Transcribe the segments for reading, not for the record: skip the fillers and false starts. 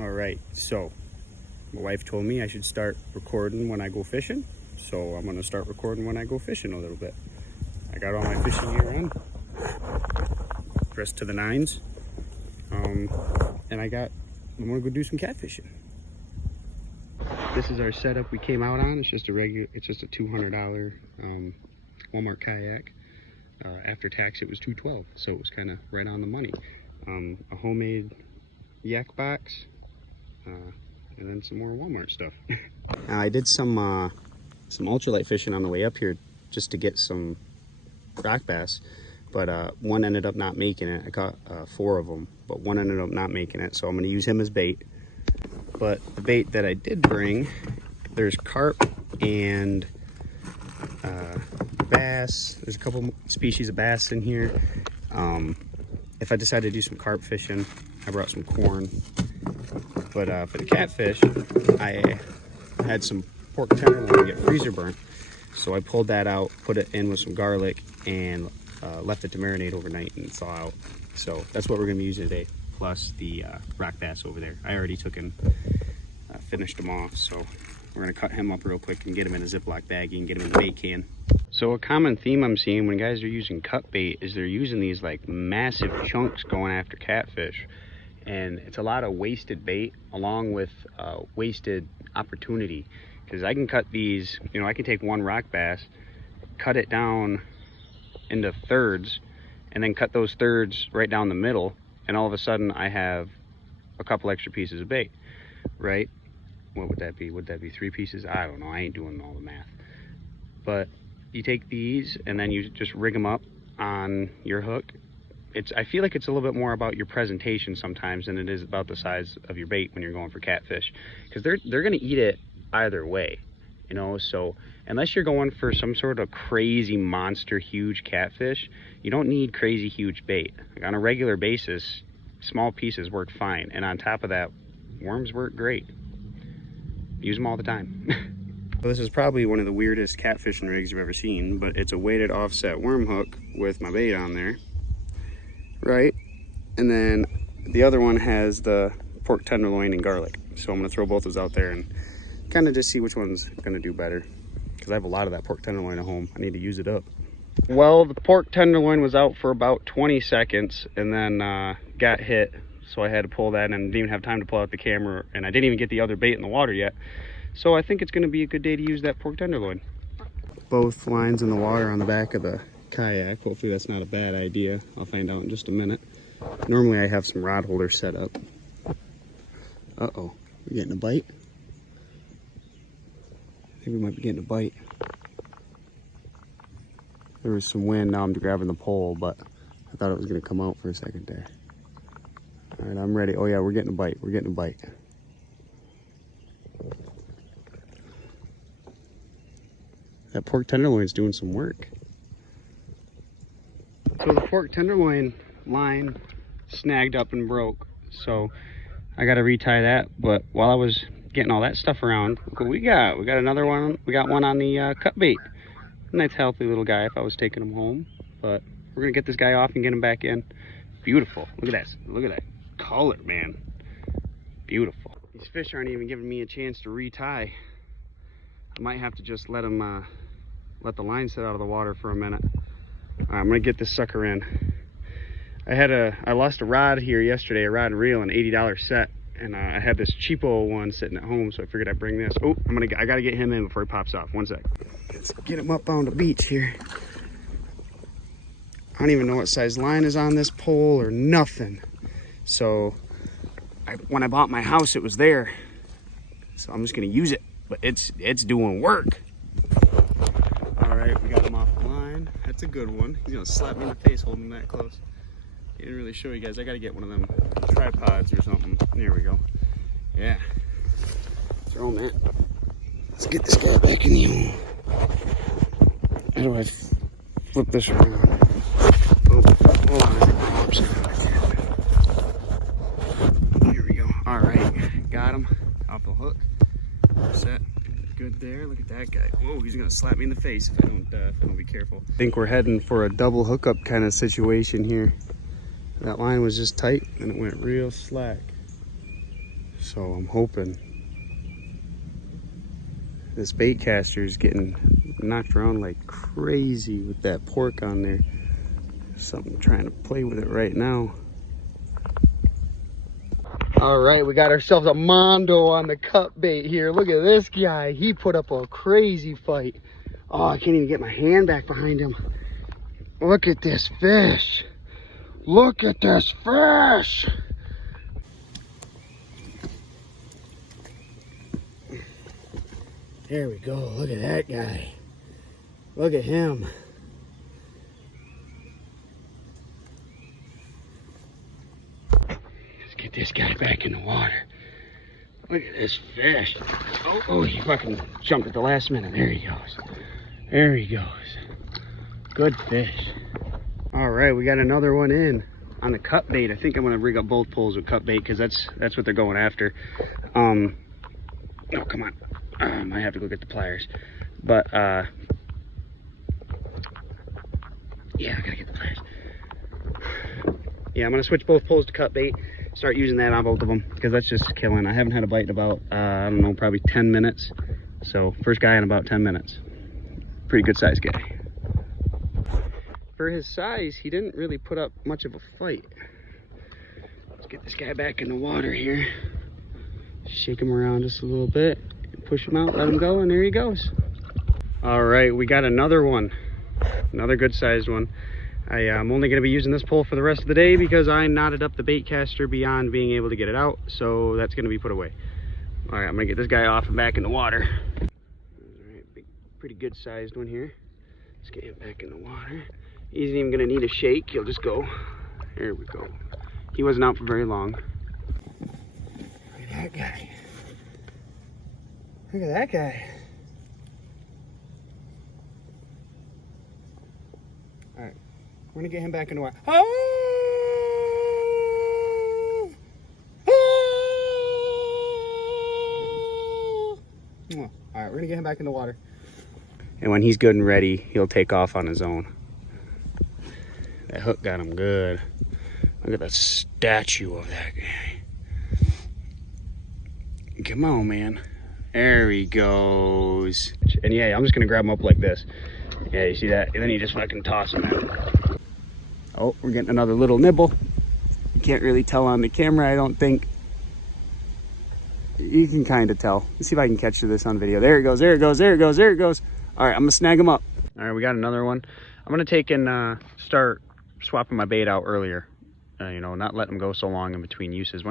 All right, so my wife told me I should start recording when I go fishing, so I'm gonna start recording when I go fishing a little bit. I got all my fishing gear on, dressed to the nines, and I'm gonna go do some catfishing. This is our setup we came out on. It's just a $200 Walmart kayak. After tax, it was $212, so it was kind of right on the money. A homemade yak box, and then some more Walmart stuff. Now, I did some ultralight fishing on the way up here just to get some rock bass, but one ended up not making it. I caught 4 of them, but one ended up not making it, so I'm going to use him as bait. But the bait that I did bring, there's carp and bass. There's a couple species of bass in here. If I decide to do some carp fishing, I brought some corn. But for the catfish, I had some pork tenderloin get freezer burnt. So I pulled that out, put it in with some garlic, and left it to marinate overnight and thaw out. So that's what we're gonna be using today, plus the rock bass over there. I already took and finished them off, so we're gonna cut him up real quick and get him in a Ziploc baggie and get him in the bait can. So a common theme I'm seeing when guys are using cut bait is they're using these like massive chunks going after catfish. And it's a lot of wasted bait along with wasted opportunity. Because I can cut these, I can take one rock bass, cut it down into thirds, and then cut those thirds right down the middle, and all of a sudden I have a couple extra pieces of bait, right? What would that be? Would that be 3 pieces? I don't know, I ain't doing all the math. But you take these and then you just rig them up on your hook. I feel like it's a little bit more about your presentation sometimes than it is about the size of your bait when you're going for catfish, because they're going to eat it either way, so unless you're going for some sort of crazy monster huge catfish, you don't need crazy huge bait. Like on a regular basis, small pieces work fine, and on top of that, worms work great. Use them all the time. So this is probably one of the weirdest catfishing rigs you've ever seen, but it's a weighted offset worm hook with my bait on there. Right, and then the other one has the pork tenderloin and garlic. So I'm gonna throw both those out there and kind of just see which one's gonna do better, because I have a lot of that pork tenderloin at home. I need to use it up. Well, the pork tenderloin was out for about 20 seconds and then got hit, so I had to pull that, and didn't even have time to pull out the camera, and I didn't even get the other bait in the water yet. So I think it's gonna be a good day to use that pork tenderloin. Both lines in the water on the back of the kayak. Hopefully that's not a bad idea. I'll find out in just a minute. Normally I have some rod holders set up. Uh-oh, we're getting a bite. I think we might be getting a bite. There was some wind, now I'm grabbing the pole, but I thought it was gonna come out for a second there. All right, I'm ready. Oh yeah, we're getting a bite, we're getting a bite. That pork tenderloin's doing some work. So the pork tenderloin line snagged up and broke, so I got to retie that. But while I was getting all that stuff around, look what we got another one. We got one on the cut bait. Nice healthy little guy if I was taking him home, but we're gonna get this guy off and get him back in. Beautiful. Look at that color, man. Beautiful. These fish aren't even giving me a chance to retie. I might have to just let them let the line sit out of the water for a minute. All right, I'm gonna get this sucker in. I lost a rod here yesterday, a rod and reel, an $80 set, and I had this cheapo one sitting at home, so I figured I'd bring this. Oh, I gotta get him in before he pops off. One sec. Let's get him up on the beach here. I don't even know what size line is on this pole or nothing. So when I bought my house, it was there, so I'm just gonna use it. But it's doing work. All right, we got him off the line. That's a good one. He's gonna slap me in the face holding that close. He didn't really show you guys. I gotta get one of them tripods or something. There we go. Yeah. Throw him in. Let's get this guy back in the hole. How do I flip this around? Oh, hold on. Here we go. All right, got him off the hook. Set. Good there. Look at that guy. Whoa, he's gonna slap me in the face if I don't be careful. I think we're heading for a double hookup kind of situation here. That line was just tight and it went real slack. So I'm hoping this bait caster is getting knocked around like crazy with that pork on there. Something trying to play with it right now. All right, we got ourselves a mondo on the cut bait here. Look at this guy. He put up a crazy fight. Oh, I can't even get my hand back behind him. Look at this fish. Look at this fish. There we go. Look at that guy. Look at him. Let's get this guy back in the water. Look at this fish. Oh, he fucking jumped at the last minute. There he goes. There he goes. Good fish. All right, we got another one in on the cut bait. I think I'm gonna rig up both poles with cut bait because that's what they're going after. Oh, come on. I might have to go get the pliers. But yeah, I gotta get the pliers. Yeah, I'm gonna switch both poles to cut bait. Start using that on both of them because that's just killing. I haven't had a bite in about I don't know, probably 10 minutes. So first guy in about 10 minutes. Pretty good sized guy. For his size, he didn't really put up much of a fight. Let's get this guy back in the water here. Shake him around just a little bit. Push him out, let him go, and there he goes. All right, we got another one. Another good sized one. I'm only gonna be using this pole for the rest of the day because I knotted up the bait caster beyond being able to get it out. So that's gonna be put away. All right, I'm gonna get this guy off and back in the water. All right, pretty good sized one here. Let's get him back in the water. He isn't even gonna need a shake. He'll just go. There we go. He wasn't out for very long. Look at that guy. Look at that guy. All right, we're gonna get him back in the water. Oh! Oh! All right, we're gonna get him back in the water. And when he's good and ready, he'll take off on his own. That hook got him good. Look at that statue of that guy. Come on, man. There he goes. And yeah, I'm just gonna grab him up like this. Yeah, you see that? And then you just fucking toss him in. Oh, we're getting another little nibble. You can't really tell on the camera, I don't think. You can kind of tell. Let's see if I can catch this on video. There it goes, there it goes, there it goes, there it goes. All right, I'm gonna snag him up. All right, we got another one. I'm gonna take and start swapping my bait out earlier. You know, not let him go so long in between uses.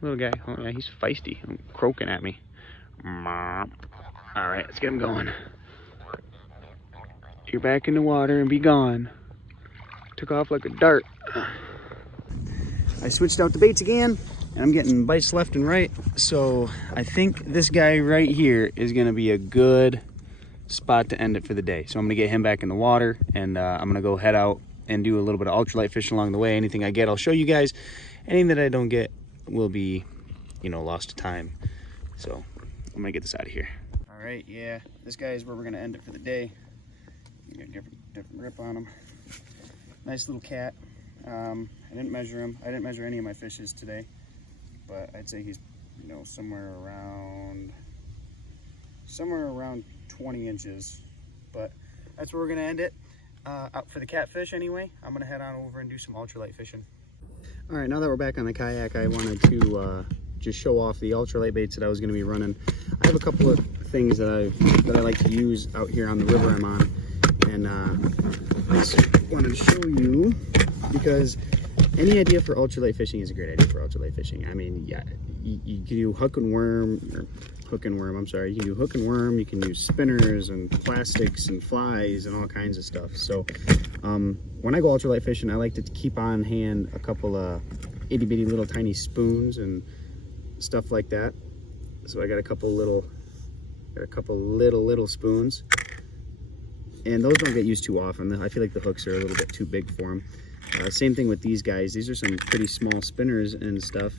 Little guy, oh yeah, he's feisty, croaking at me. All right, let's get him going. You're back in the water and be gone. Took off like a dart. I switched out the baits again, and I'm getting bites left and right. So I think this guy right here is gonna be a good spot to end it for the day. So I'm gonna get him back in the water, and I'm gonna go head out and do a little bit of ultralight fishing along the way. Anything I get, I'll show you guys. Anything that I don't get will be, you know, lost to time. So I'm gonna get this out of here. All right, yeah, this guy is where we're gonna end it for the day. You got a different grip on him. Nice little cat. I didn't measure him. I didn't measure any of my fishes today, but I'd say he's, you know, somewhere around 20 inches. But that's where we're gonna end it. Out for the catfish anyway. I'm gonna head on over and do some ultralight fishing. All right, now that we're back on the kayak, I wanted to just show off the ultralight baits that I was gonna be running. I have a couple of things that I like to use out here on the river I'm on, and I just wanted to show you because any idea for ultralight fishing is a great idea for ultralight fishing. I mean, yeah, you can do hook and worm, I'm sorry. You can do hook and worm, you can use spinners and plastics and flies and all kinds of stuff. So when I go ultralight fishing, I like to keep on hand a couple of itty bitty little tiny spoons and stuff like that. So I got a couple little spoons, and those don't get used too often. I feel like the hooks are a little bit too big for them. Same thing with these guys. These are some pretty small spinners and stuff.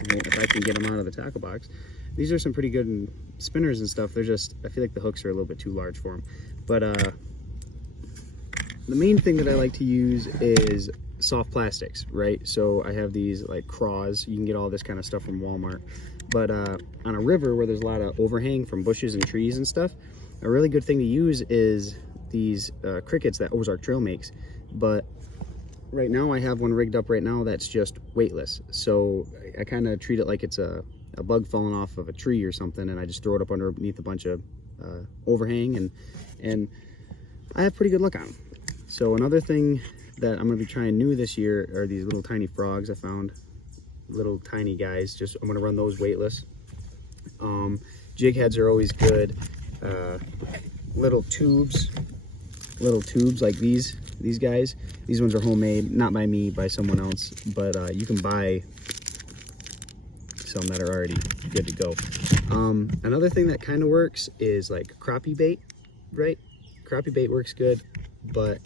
If I can get them out of the tackle box, these are some pretty good spinners and stuff. They're just, I feel like the hooks are a little bit too large for them. But the main thing that I like to use is soft plastics, right? So I have these like craws. You can get all this kind of stuff from Walmart. But on a river where there's a lot of overhang from bushes and trees and stuff, a really good thing to use is these crickets that Ozark Trail makes. But right now I have one rigged up right now that's just weightless. So I kind of treat it like it's a bug falling off of a tree or something, and I just throw it up underneath a bunch of overhang, and I have pretty good luck on them. So another thing that I'm going to be trying new this year are these little tiny frogs I found. Little tiny guys. Just I'm going to run those weightless. Jig heads are always good. Little tubes like these guys. These ones are homemade, not by me, by someone else, but you can buy some that are already good to go. Another thing that kind of works is like crappie bait, right? Crappie bait works good, but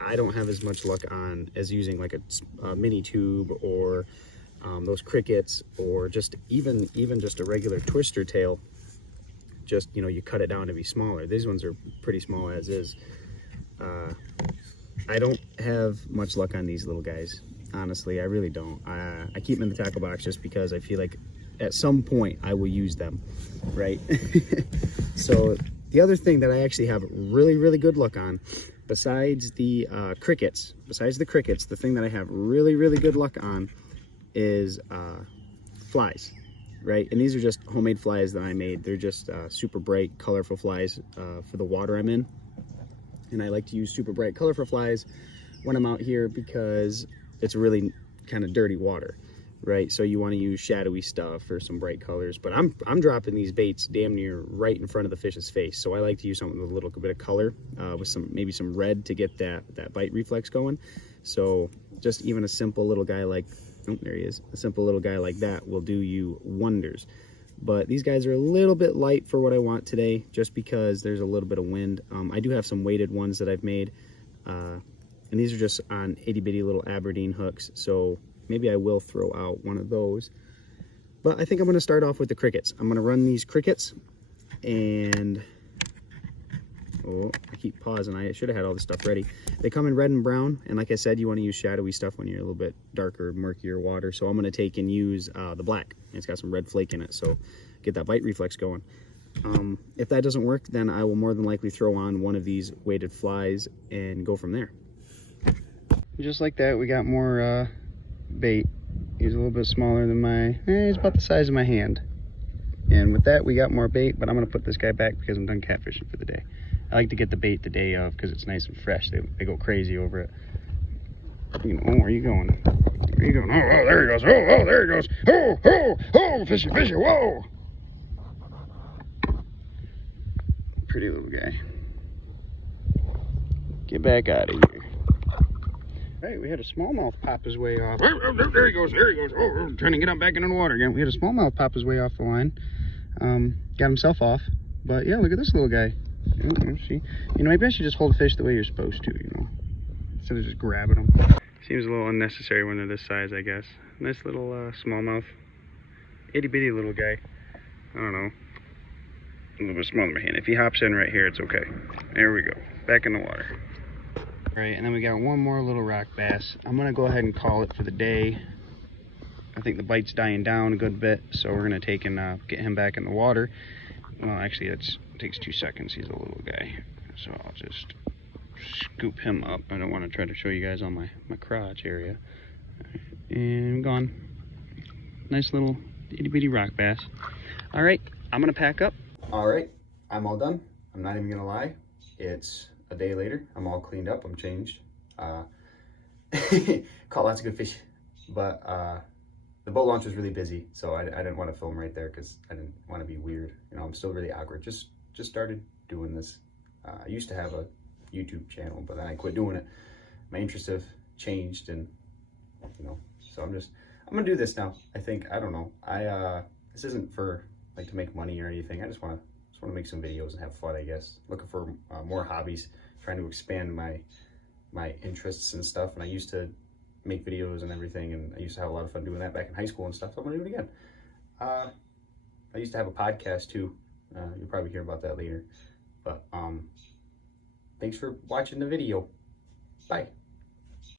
I don't have as much luck on as using like a mini tube or those crickets, or just even just a regular twister tail. Just, you know, you cut it down to be smaller. These ones are pretty small as is. I don't have much luck on these little guys, honestly. I really don't. I keep them in the tackle box just because I feel like at some point I will use them, right? So the other thing that I actually have really good luck on, besides the crickets, the thing that I have really good luck on is flies, right? And these are just homemade flies that I made. They're just super bright, colorful flies for the water I'm in. And I like to use super bright, colorful flies when I'm out here because it's really kind of dirty water, right? So you want to use shadowy stuff or some bright colors. But I'm dropping these baits damn near right in front of the fish's face. So I like to use something with a little bit of color, with maybe some red to get that bite reflex going. So just even a simple little guy like, oh, there he is. A simple little guy like that will do you wonders. But these guys are a little bit light for what I want today, just because there's a little bit of wind. I do have some weighted ones that I've made, and these are just on itty bitty little Aberdeen hooks, so maybe I will throw out one of those. But I think I'm going to start off with the crickets. I'm going to run these crickets, and oh, I keep pausing. I should have had all this stuff ready. They come in red and brown, and like I said, you want to use shadowy stuff when you're a little bit darker, murkier water. So I'm going to take and use the black. It's got some red flake in it, so get that bite reflex going. If that doesn't work, then I will more than likely throw on one of these weighted flies and go from there. Just like that, we got more bait. He's a little bit smaller than he's about the size of my hand. And with that, we got more bait, but I'm going to put this guy back because I'm done catfishing for the day. I like to get the bait the day of because it's nice and fresh. They go crazy over it. You know, where are you going? Where are you going? Oh, there he goes. Oh, there he goes. Oh, fishy, whoa. Pretty little guy. Get back out of here. Hey, we had a smallmouth pop his way off. Oh, there he goes. Oh, trying to get up back into the water again. We had a smallmouth pop his way off the line. Got himself off. But yeah, look at this little guy. See, you know, maybe I should just hold fish the way you're supposed to, you know, instead of just grabbing them. Seems a little unnecessary when they're this size, I guess. Nice little smallmouth, itty bitty little guy. I don't know, a little bit smaller than my hand. If he hops in right here, it's okay. There we go, back in the water. All right, and then we got one more little rock bass. I'm gonna go ahead and call it for the day. I think the bite's dying down a good bit, so we're gonna take and get him back in the water. Well, actually, it takes 2 seconds. He's a little guy. So I'll just scoop him up. I don't want to try to show you guys on my crotch area. And gone. Nice little itty bitty rock bass. All right, I'm going to pack up. All right, I'm all done. I'm not even going to lie. It's a day later. I'm all cleaned up. I'm changed. Caught lots of good fish. But the boat launch was really busy, so I didn't want to film right there because I didn't want to be weird. You know, I'm still really awkward. Just started doing this. I used to have a YouTube channel, but then I quit doing it. My interests have changed, and you know, so I'm gonna do this now. I think, I don't know. This isn't for like to make money or anything. I just want to make some videos and have fun, I guess. Looking for more hobbies, trying to expand my interests and stuff. And I used to make videos and everything, and I used to have a lot of fun doing that back in high school and stuff, so I'm gonna do it again. I used to have a podcast too. You'll probably hear about that later, but thanks for watching the video. Bye.